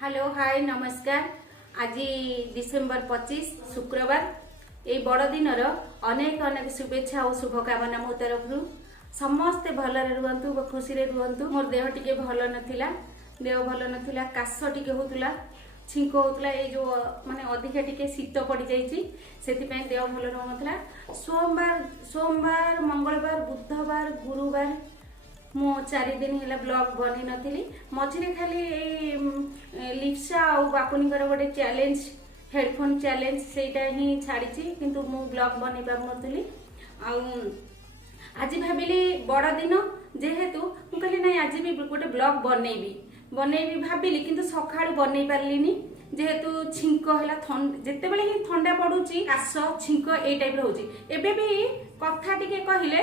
Hello hi नमस्कार। आज December 25 शुक्रवार ये बड़ दिन अनेक अनेक शुभेच्छा और शुभकामना मो तरफ समस्ते भल रुहतु खुशी रुहतु। मोर देह टिके भल नथिला, देह भल नथिला, काश टिके होतुला, छिंक होतुला, ये जो माने अधिका टिके शीत पड़ जाइछि सेति देह भल रहनथिला। सोमवार मंगलवार बुधवार गुरुवार मु 4 दिन है ब्लॉग बनी नथिली। मझे खाली लिप्सा और बापुनीकर गोटे चैलेंज हेडफोन चैलेंज सेटा ही छाड़ी किंतु मु ब्लॉग बनी पार नथिली। आज भाविली बड़ दिन जेहेतु मु कहली ना आज भी गोटे ब्लॉग बनैबी भाविली किंतु सकाळु बनै पारलिनी जेहेतु छिंक है जितेबले ही ठंडा पड़ुची काश छिंक ए टाइप होची। एबे भी कथा टिके कहिले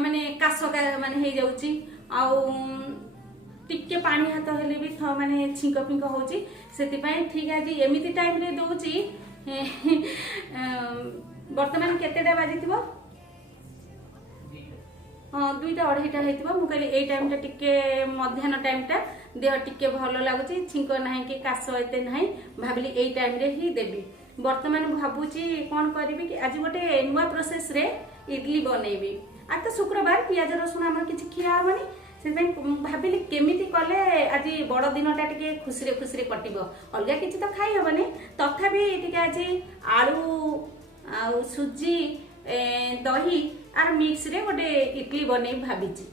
माने काश माने हो जाउची आउ टिके पानी हाथ हेले भी माने छिंक फिंक होची सेतिपई ठीक आज एमिति टाइम रे दोची। वर्तमान केतेटा बाजिथिबो? हाँ 2टा 2:30 हेतिबो। मु कहली ए टाइम टा टिके मध्याह्न टाइम टा देह टिके भल लागुची, छिंक नाही कि काश एते नाही, भाबिली ए टाइम रे ही देबी। वर्तमान भाबुची कोन करबी कि आज गोटे नुवा प्रोसेस रे इडली बनैबी। आज तो शुक्रवार पियाज रसुण आम कि खिया हेनी से भाविली केमिति कले आज बड़ दिनटा टिके खुशी खुशी कटिबो। अलगा किछि तो खाई हेबनी तथापि टिके आज आलू आ सुजी दही आर मिक्स रे गोटे इडली बनै भाबिची।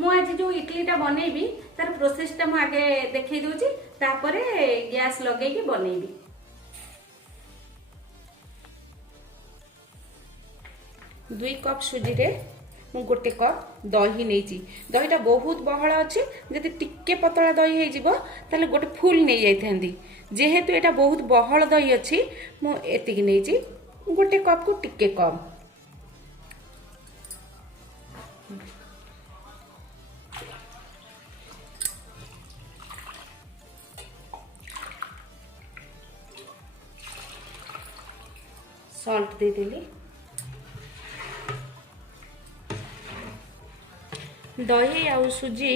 मु आज जो इडलीटा बनैबी तार प्रोसेसटा मु आगे देखै दोची, तापरे गैस लगै कि बनैबी। 2 कप सुजी रे मु गोटे कप दही नहींची। दहीटा बहुत बहल अच्छे, जदि टिके पतला दही हो जिवो ताले गोटे फुल नहीं जाइथांदी। जेहेतु एटा बहुत बहल दही अच्छी मु एतिकी नहींची, गोटे कप को टिके कम। सॉल्ट दे देली। दही आउ सुजी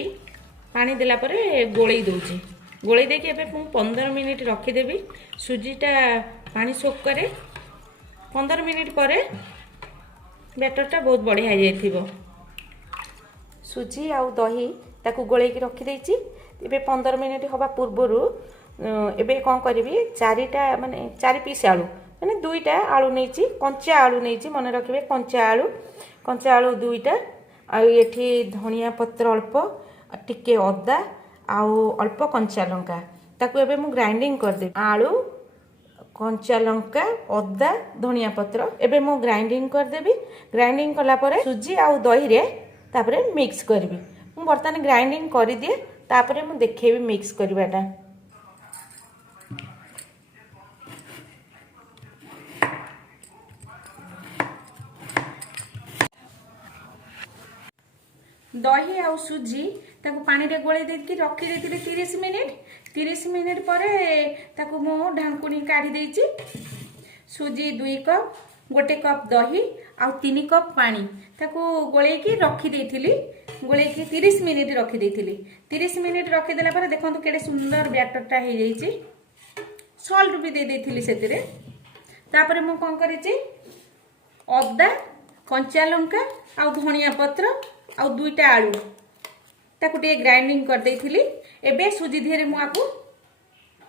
पानी देला परे गोळई दउची। गोळई देके एबे 15 मिनिट रखिदेवी। सुजीटा पानी सोक करे 15 मिनिट परे बैटरटा बहुत बढ़िया जाइथिबो। सुजी आउ दही ताकू गोळई के रखि देइची। एबे 15 मिनिट हवा पूर्वरु एबे कोन करबी 4टा माने 4 पीस आलू माने 2टा आलू नैची, कंचा आलू नैची, मन रखिबे कंचा आलू 2टा आउ एठी धनिया पत्र अल्प टिके अदा आउ अल्प कंचा लंका ताकू एबे मु ग्राइंडिंग कर दे। आलू कंचा लंका अदा धनिया पत्र एबे मु ग्राइंडिंग कर देबी। ग्राइंडिंग कला परे सुजी आउ दही रे तापरे मिक्स करबी। मु बर्तन ग्राइंडिंग करि दिए तापरे मु देखेबी मिक्स करबाटा। दही आउ सुजी ताकू पानी रे गोळे देकी रखी देतिले 30 मिनिट परे ताकू मो ढांकुनी काढी देइची। सुजी 2 कप, गोटे कप दही आउ 3 कप पानी ताकू गोळे की रखी देइथिली। गोळे की 30 मिनिट रखी देइथिली। 30 मिनिट रखी देला परे देखंतु केडे सुंदर बैटरटा हे जाइची। सॉल्ट भी दे देइथिली सेतिरे। तापरे मो कोन करिची अदा कंचा लंका आउ धनिया पत्र आउ 2टा आलू ताकू टे ग्राइंडिंग कर देइथिली। एबे सुजी धीरे मु आकू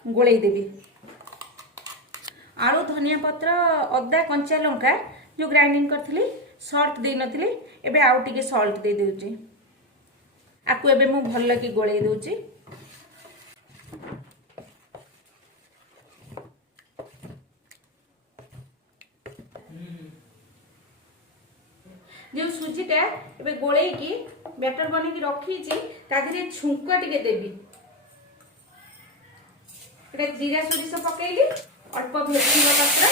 गोळई देबी। आलू धनिया पत्र अदा कंचा लंका जो ग्राइंडिंग करथिली सॉल्ट दे नथिली, एबे आउ टिके सॉल्ट दे देउची। आकू एबे मु भल्ल की गोळई दोची। जो सुजीटा एबे गोळई की बैटर बनी की रखी छी तादिरे छुंका टिके देबी। एटा जीरा सोरिष पकेइली, अल्प भेसुंग पत्र,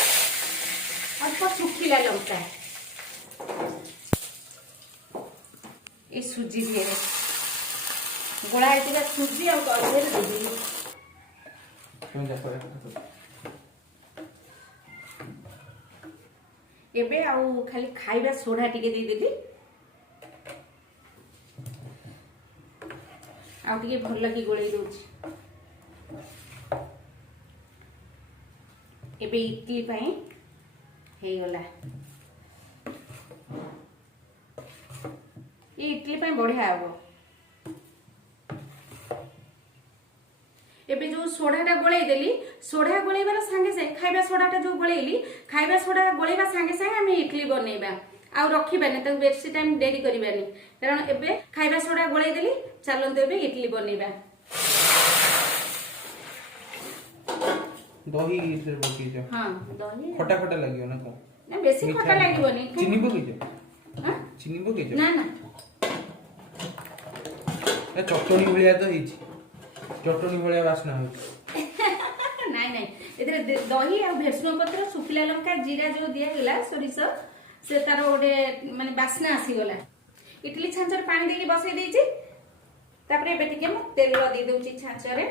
अल्प सुखिला लंका ए सुजी दिए गोळा हेतिका सुजी आ दही देबी। एबे आउ खाली खाइबा सोडा टिके दे देली। आउे भल कि गोल दूची एबे इडली हो गला ये इडली बढ़िया हम एबे जो सोडाटा गोलेदेली सोडा गोलेबार सांगे सांगे खाइबा सोडाटा जो गोलेली खाइबा सोडा गोलेबा सांगे सांगे आम इडली बनइबा आ रखिबानी ताको बेसी टाइम डेरी करिबानी कारण एबे खाइबा सोडा गोलेदेली चलंतु एबे इडली बनइबा दही से बकी जो हां दही खटा खटा लागियो ना को ना बेसी खटा लागिबनी चीनी बकी जो हां चीनी बकी जो ना ना ए चटनी भलिया तो हिची चटनी भलिया वासना हो नहीं नहीं एतरे दही आ भेरसुंग पत्र सुखिला लंका जीरा जो दिया गेला सोरिस से तार गोटे माने बासना आसी गला इडली छांचर पानी देके बसई देछि तापरे एबे टिके मु तेल दे दोछि छांचरे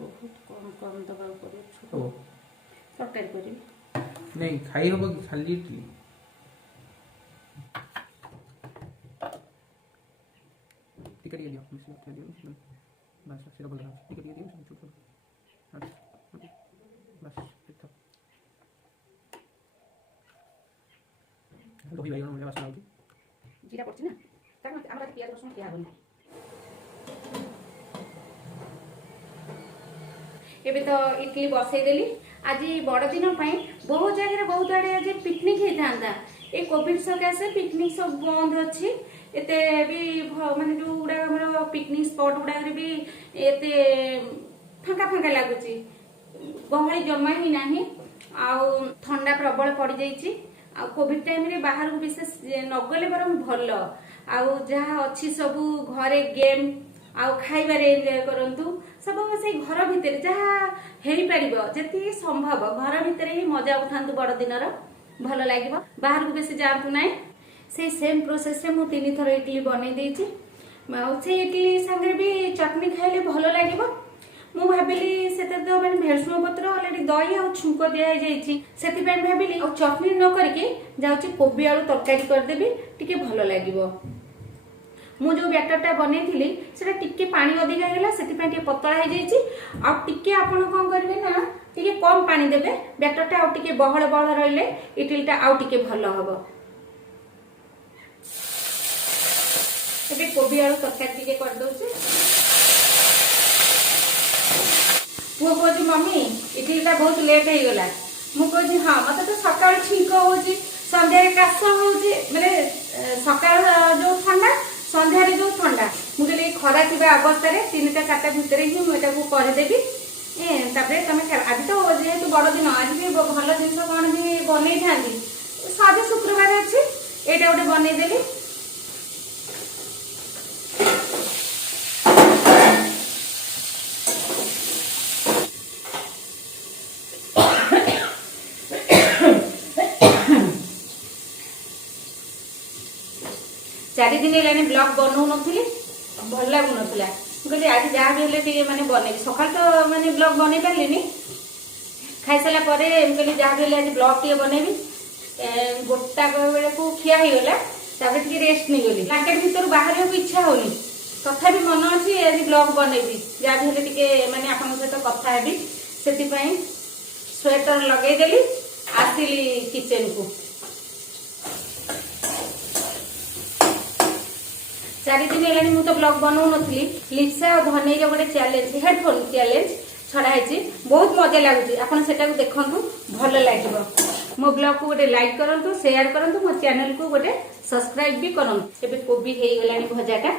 बहुत कम कम दबा पड़े छोटो तरकारी करी नहीं खाई होबो कि खाली इडली टिकट दियो मिस्टर दियो बस से बोल रहा टिकट दियो छोटो बस ठीक दही भाई वाला वासना होती जीरा पड़छि ना कारण हमरा प्याज रसुन किया होनी एबे तो इडली बसई देली आज बड़ दिन बहुत जगह बहुत आड़े आज पिकनिक होता ये कोविड सकाशे पिकनिक सब बंद अच्छी एते भी माने जो गुड़ा हमर पिकनिक स्पॉट गुड़ा भी एते फांका फांका लगुच गहली जमा ही नाही आउ ठंडा प्रबल पड़ जाइए आ कोविड टाइम रे बाहर को विशेष नगले बर भल आउ जहाँ अच्छी सब घरे गेम आउ खाइबारे एंजॉय करंतु सब से घर भितर जहाँ हो पार जी संभव घर भितर ही मजा उठातु बड़ दिन भल लगे बाहर को बेसी जातु ना से सेम प्रोसेस रे मु 3 थर इडली बनै देछि से इडली संगे भी चटनी खाइले भल लगे मु भाबिली सेते तो माने भेरसुंग पत्र ऑलरेडी दही आ छुंक दिया जाइछि सेति पय भाबिली आ चटनी न करके जाउछि कोबी आलू तरकारी कर देबी टिके भल लागिवो मु जो बैटरटा बनैथिली सेटा टिके पानी अधिक गेला सेति पय टिके पतला हो जाइछि आ टिके आपण कोन करबे ना टिके कम पानी देबे बैटरटा आ टिके बहळ बहळ रहिले इडलीटा आ टिके भल हबो एबे कोबी आलू तरकारी टिके कर दोछि पुओ कहूँ मम्मी इडलीटा बहुत लेट हो गला मुझे हाँ मत तो सका छींक हो सन्धार काश हो सका जो ठंडा सन्धार जो ठंडा मुझे खरा थी अवस्था 3टा 4टा भितर ही मुझे करदेवी तुम आज तो जेहेतु बड़ दिन आज भी भल जिन कौन भी बनई था आज शुक्रवार अच्छी यहाँ गोटे बनईदेली चार दिन है ब्लॉग बनऊ नी भल लगुन कहली आज जहाँ भी माने बन सका तो माने ब्लॉग बन पारे खाई सारा कहली जहाँ भी आज ब्लॉग टे बनैबी गोटा बेले को खिया होगला टे रेस्ट नहीं गली मार्केट भर बाहर को इच्छा होनी तथा मन अच्छी आज ब्लॉग बनैबी जहाँ भी माने आपन सहित कथा हेबी से स्वेटर लगेदेली आसिली किचन को 4 दिन है मु तो ब्लॉग बनाऊ नी लिप्सा और धनई गोटे चैलेंज हेडफोन चैलेंज छड़ाई बहुत मजा लगुच आपड़ से देखु भल लगे मो ब्लॉग को गोटे लाइक करूँ शेयर करूँ मो चैनल को गोटे सब्सक्राइब भी करूँ एबे कोबी हो गला भजाटा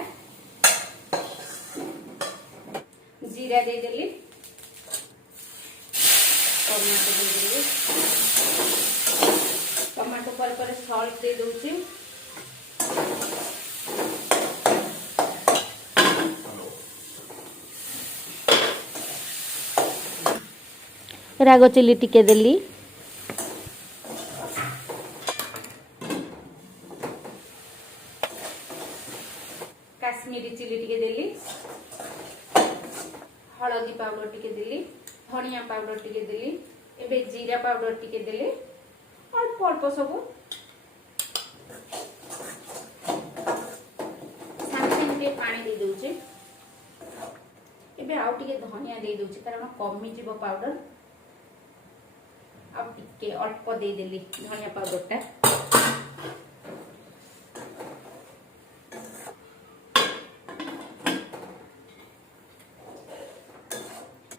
जीरा देदेली टमाटो पर सॉल्ट दे दूची राग चिली टिके देली काश्मीरी चिली टिके देली हळदी पाउडर टिके देली धनिया पाउडर टिके देली एबे जीरा पाउडर टिके देली अल्प अल्प सब ଏବେ ଆଉ ଟିକେ ଧନିଆ ଦେଇ ଦଉଛି କାରଣ କମିଯିବ ପାଉଡର। ଆଉ ଟିକେ ଅଳ୍ପ ଦେଇଦେଲି ଧନିଆ ପାଉଡରଟା।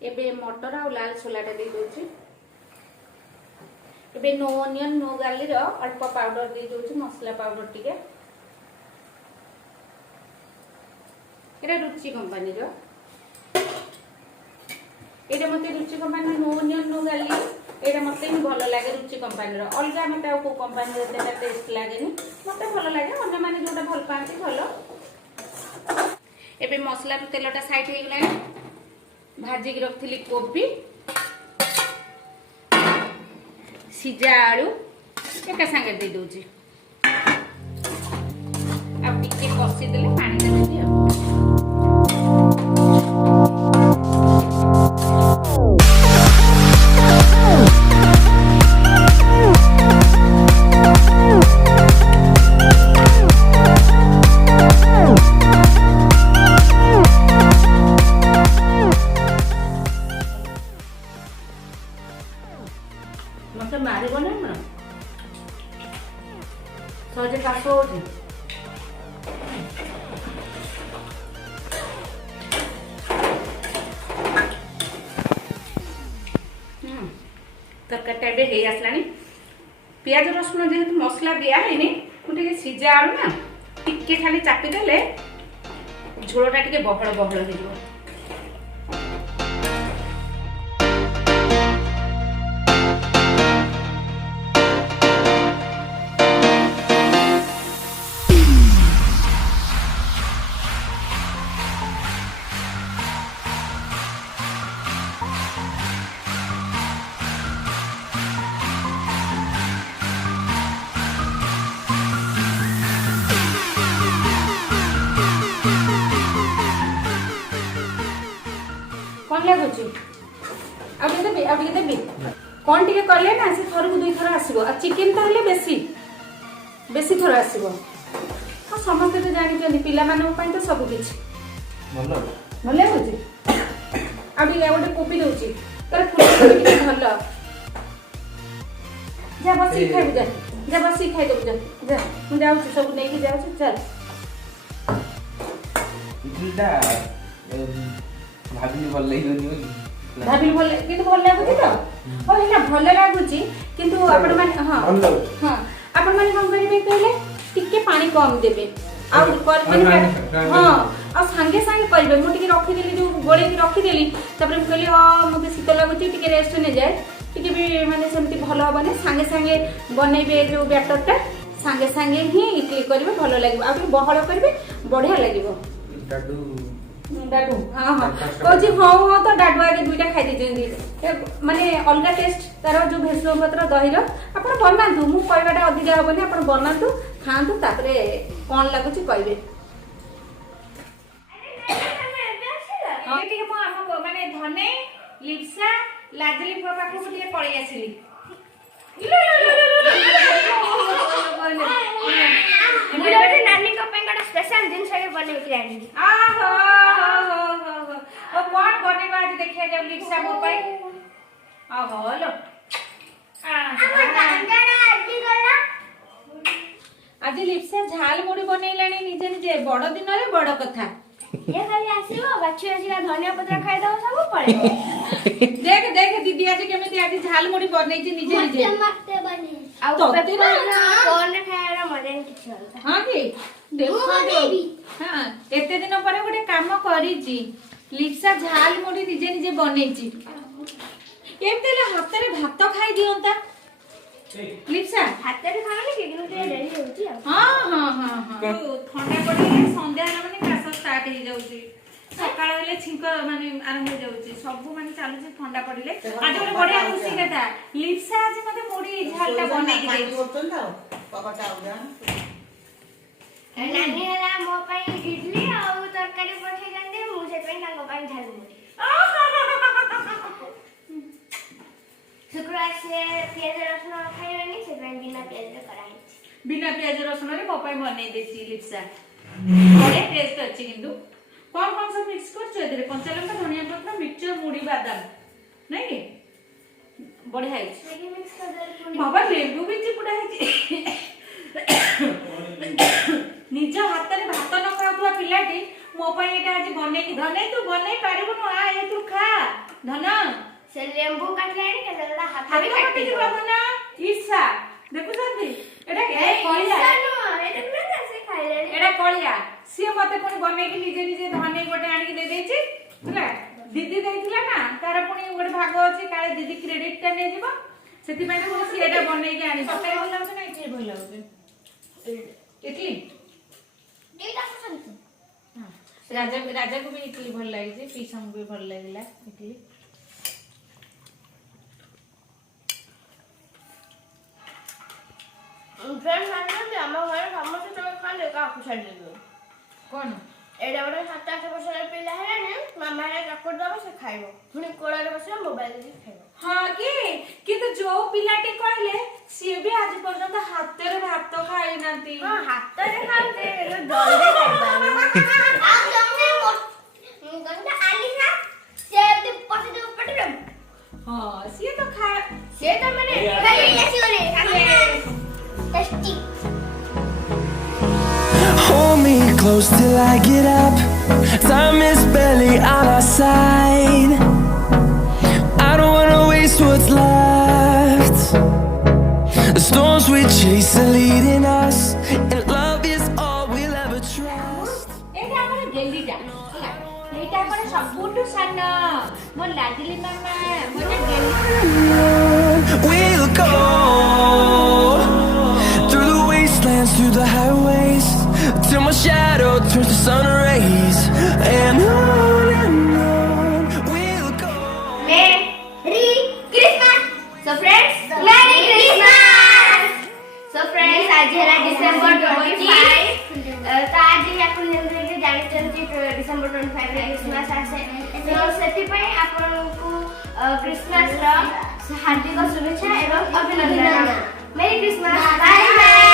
ଏବେ ମଟର ଆଉ ଲାଲ ଛୋଲାଟା ଦେଇ ଦଉଛି। ଏବେ नो अनियन नो गार्लिक अल्प पाउडर दे दଉଛି मसला पाउडर टिके। एटा रुचि कंपनी रो एटा मते Ruchi company no onion no garlic एटा मते ही भलो लागे रुचि कंपनी रो। अलगा मते को कंपनी रो तेटा टेस्ट लागेनी मते भलो लागे अन्य माने जोटा भल पांती भलो। एबे मसला रो तेलटा साइड हे गलानी भाजी की रखथिली कोबी सिजा आलू एका संगे दे दउची। अब टिके कसी देले पानी दे देबी। मत मारिब ना मन सहजे काश होची। तरकारीटा ए हे आसलानी पियाज रसुण जेहेतु मसला दिया है मुझे सिजा आलू ना टिके खाली चापी देले झोलटा टिके बहल बहल हो जिवो। कौन लगुची आगे देवी कौन टिके कले ना से थर को दुई थर आसीबो। आ चिकन तो हेले बेसी बेसी थर आसीबो। हां समस्त तो जानि जंदी पिला मानन पई तो सब किछ भलो भले होची। आगे गोटे कोपी दोची तर फुल किछ भलो जा बसी खाइ जा जा बसी खाइ दो जा जा मु जाउ सब नै कि जाउ चल इडलीटा भाभी भल लागोनी भाभी भल किंतु भल लागुची तो हो हेला भल लागुची किंतु आपण माने हां हां आपण माने कोन करिवे कहले टिके पानी कम देबे आ कर हां आ संगे संगे करबे। मु टिके रखि देली जो गोळे की रखि देली तबरे मु कहली हां मते शीत लागुची टिके रेस्ट ने जाए टिके भी माने सेमती भल होबने संगे संगे बनैबे जो बैटरटा संगे संगे ही इडली करबे भल लागबो। आ बहळ करबे बढ़िया लागबो। डाडू डाडू हाँ हाँ कौची हाँ हाँ तो डाडू आगे दुईटा खाई दीजिए माने अलग टेस्ट तार जो भेसुआ पत्र दहीर आप बनातु मु कहवाटा अधिका हेनी आप बनातु खातु तापरे कौन लगुच कहे माने धने लिप्सा लाजली पाखु टे पलि आसली नानी स्पेशल जिन बने कौन बनेगा आज देखिए जब लिप्सा मो पाई लो आज लिप्सा झाल मुड़ी बनैलानी निजे निजे बड़ दिन रे बड़ कथा ये खाली आसीबो बाछी आसीला धनिया पत्र खाइ दो सब पळे देख देख दीदी आज केमिति आज झाल मुड़ी बनैछि निजे निजे मते बने आ प्रति कोन खायरा मजा नहीं किछ होता हां की देखो हां एते दिन परे गोटे काम करिछि लिप्सा झाल मुड़ी निजे निजे बनैछि केमते हाथ रे भात खाइ दियंता लिप्सा हाथ रे खाने के किनु ते रेडी होछि हां हां हां हां ठंडा पड़े संध्या माने कास स्टार्ट हो जाउछि सकाळ हेले छिंक माने आरंभ हो जाउछि सब माने चालुछि ठंडा पड़िले आज गोटे बढ़िया खुशी कथा लिप्सा आज मते मुड़ी झालटा बनै के देछि पकटा हो जा नानी हला मो पई इडली आ तरकारी पठे जांदे मु से पई तांको पई झाल मुड़ी शुक्रवार से प्याज रसुन खाइबेनी से बिना प्याज रे कराई बिना प्याज रसुन रे मोपाई बनै देछि लिप्सा बड़े टेस्ट अछि किंतु कौन सब मिक्स करछ एदरे कंचा लंका धनिया पत्र मिक्सचर मुड़ी बादाम नहीं कि बढ़िया है मैगी मिक्स कर दे बाबा लेबू भी चिपुड़ा है निज हाथ रे भात न खाउथुआ पिलाटी मो पई एटा आज बनै की धनै तू बनै पारिबो न आ ए तू खा धन से लेंबू काटले के दादा हाथ हाथ काटी जे बाबू ना ईसा देखु सती एटा के कलिया एटा कलिया सी मते कोन बनै की निजे निजे धनै गोटे आनी के दे देछि हला दीदी देथिला ना तार पुनी गोटे भाग अछि काले दीदी क्रेडिट टा नै जिवो सेति पय ना सी एटा बनै के आनी सते भल लागछ ना इटली भल लागछ इटली देटा पसंद राजा को भी इटली भल लागि जे पीसम भी भल लागिला इटली फ्रेंड मानते हम घर समस्त तो खाने का खुशल दे कोन एडा बड़ा 7-8 वर्ष पिला है ने मामा रे काकुर दबो से खाइबो पुनी कोड़ा रे बसे मोबाइल दे खाइबो हां कि तो जो पिलाटे कहले सी भी आज पर्यंत हाथ रे भात खाइ नाती हां हाथ रे खाते जल्दी खाइबो आ तुमने गंदा आली ना से ते पसे दे पटरे हां सी तो खा से तो मैंने खाली ऐसे करे tasty Hold me close till I get up. Time is barely on our side. I don't wanna waste what's left. The storms we chase are leading us, and love is all we'll ever trust. एटा हमर गेलीटा एटा हमर सबुटु सान मोर लाडली मामा मोर गेली We'll go through the wastelands, through the highways, till my shadow turns to sun rays, and on we'll go. Merry Christmas. So friends, Merry Christmas. So friends, आज है December 25. तो आज ही अपन जल्दी जानते हैं December 25 रे क्रिसमस आसे. तो सेति पय आपन को क्रिसमस रो हार्दिक शुभेच्छा एवं अभिनंदन. Merry Christmas. Bye bye.